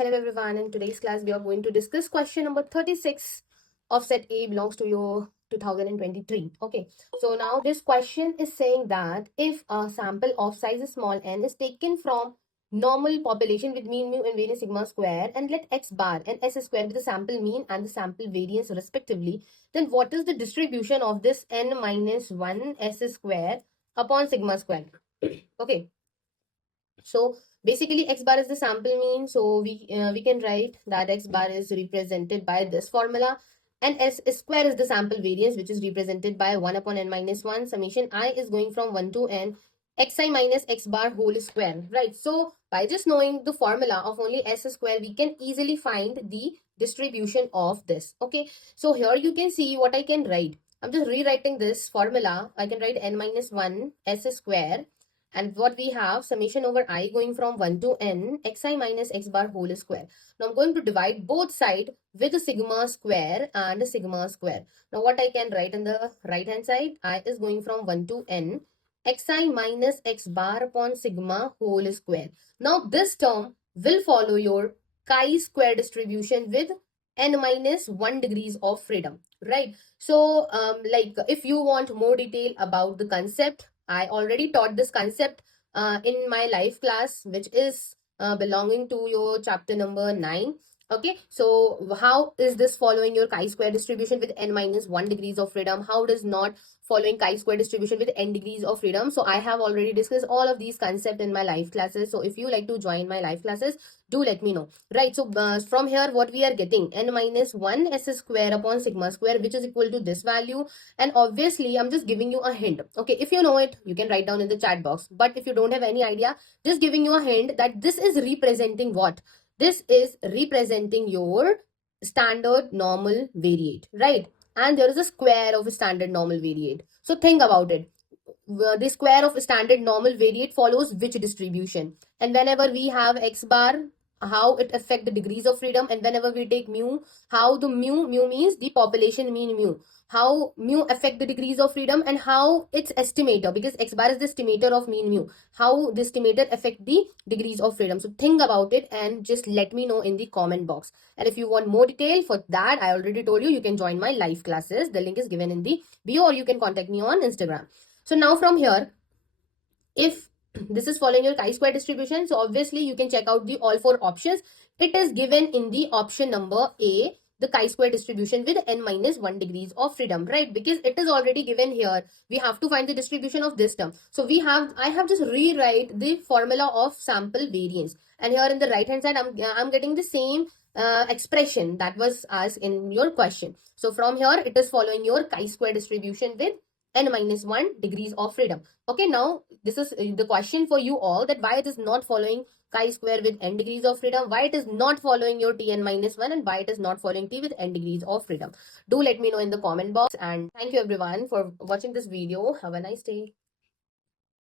Hello everyone, in today's class we are going to discuss question number 36 of set A belongs to your 2023. Okay, so now this question is saying that if a sample of size small n is taken from normal population with mean mu and variance sigma square and let x bar and s square be the sample mean and the sample variance respectively, then what is the distribution of this n minus 1 s square upon sigma square? Okay, so basically x bar is the sample mean, so we can write that x bar is represented by this formula, and s square is the sample variance, which is represented by 1 upon n minus 1 summation I is going from 1 to n xi minus x bar whole square, right? So by just knowing the formula of only s square, we can easily find the distribution of this. Okay, so here you can see what I can write. I'm just rewriting this formula. I can write n minus 1 s square, and what we have, summation over I going from 1 to n xi minus x bar whole square. Now I'm going to divide both side with a sigma square and a sigma square. Now what I can write on the right hand side, I is going from 1 to n xi minus x bar upon sigma whole square. Now this term will follow your chi-square distribution with n minus 1 degrees of freedom, right? So like if you want more detail about the concept, I already taught this concept in my live class, which is belonging to your chapter number 9. Okay, so how is this following your chi-square distribution with n minus 1 degrees of freedom? How does not following chi-square distribution with n degrees of freedom? So I have already discussed all of these concepts in my live classes. So if you like to join my live classes, do let me know. Right, so from here what we are getting, n minus 1 s square upon sigma square, which is equal to this value. And obviously I'm just giving you a hint. Okay, if you know it, you can write down in the chat box, but if you don't have any idea, just giving you a hint that this is representing what? This is representing your standard normal variate, right? And there is a square of a standard normal variate. So think about it. The square of a standard normal variate follows which distribution? And whenever we have x bar, how it affect the degrees of freedom, and whenever we take mu, how the mu means the population mean mu, how mu affect the degrees of freedom, and how its estimator, because x bar is the estimator of mean mu, how the estimator affect the degrees of freedom. So think about it and just let me know in the comment box. And if you want more detail for that, I already told you, you can join my live classes. The link is given in the bio, or you can contact me on Instagram. So now from here, if this is following your chi-square distribution, so obviously you can check out the all four options. It is given in the option number A, the chi-square distribution with n minus 1 degrees of freedom, right? Because it is already given here. We have to find the distribution of this term. So I have just rewrite the formula of sample variance. And here in the right hand side, I'm getting the same expression that was asked in your question. So from here, it is following your chi-square distribution with n minus 1 degrees of freedom. Okay, now this is the question for you all, that why it is not following chi-square with n degrees of freedom, why it is not following your tn minus 1, and why it is not following t with n degrees of freedom. Do let me know in the comment box, and thank you everyone for watching this video. Have a nice day.